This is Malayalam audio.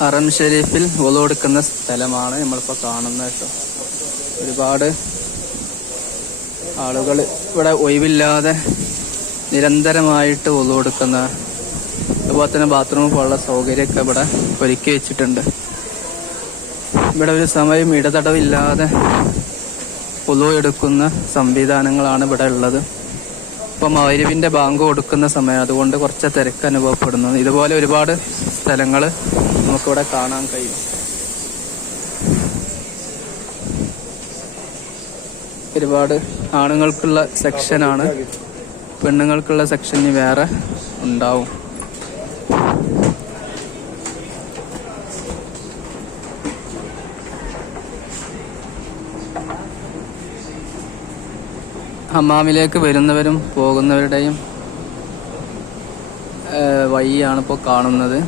ഹറം ഷെരീഫിൽ വുളു എടുക്കുന്ന സ്ഥലമാണ് നമ്മളിപ്പോൾ കാണുന്നത് കേട്ടോ. ഒരുപാട് ആളുകൾ ഇവിടെ ഒഴിവില്ലാതെ നിരന്തരമായിട്ട് വുളു എടുക്കുന്ന, അതുപോലെ തന്നെ ബാത്റൂമിൽ പോലുള്ള സൗകര്യമൊക്കെ ഇവിടെ ഒരുക്കി വെച്ചിട്ടുണ്ട്. ഇവിടെ ഒരു സമയം ഇടതടവില്ലാതെ വുളു എടുക്കുന്ന സംവിധാനങ്ങളാണ് ഇവിടെ ഉള്ളത്. ഇപ്പം മഗ്‌രിബിന്റെ ബാങ്ക് കൊടുക്കുന്ന സമയം, അതുകൊണ്ട് കുറച്ച് തിരക്ക് അനുഭവപ്പെടുന്നു. ഇതുപോലെ ഒരുപാട് സ്ഥലങ്ങൾ നമുക്കിവിടെ കാണാൻ കഴിയും. ഒരുപാട് ആണുങ്ങൾക്കുള്ള സെക്ഷനാണ്, പെണ്ണുങ്ങൾക്കുള്ള സെക്ഷൻ വേറെ ഉണ്ടാവും. ഹമ്മാമിലേക്ക് വരുന്നവരും പോകുന്നവരുടെയും വഴിയാണ് ഇപ്പോൾ കാണുന്നത്.